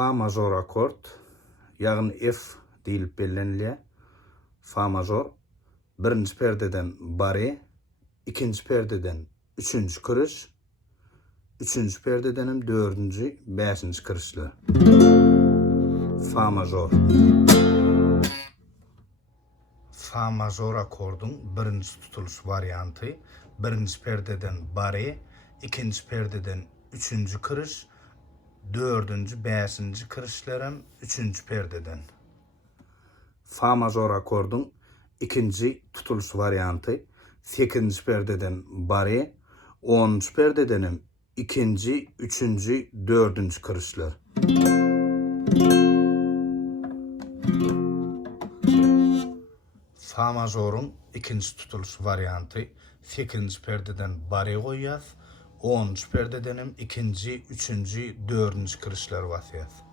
Fa major akord, yağın F deyilip bellenilýär. Fa major, birinci perdeden bari, ikinci perdeden üçüncü kırış, üçüncü perdedenim dördüncü, beşinci kırışlar. Fa major. Fa major akordun birinci tutuluş variantı, birinci perdeden bari, ikinci perdeden üçüncü kırış, dördüncü, beşinci kırışlarım üçüncü perdeden. Fa major akordun ikinci tutuluş variantı, 8. perdeden bari, 10. perdedenim ikinci, üçüncü, dördüncü kırışlar. Fa majorun ikinci tutuluş variantı, 8. perdeden bari goýýas, 10. perdedenim ikinci, üçüncü, dördüncü kırışlar basýas.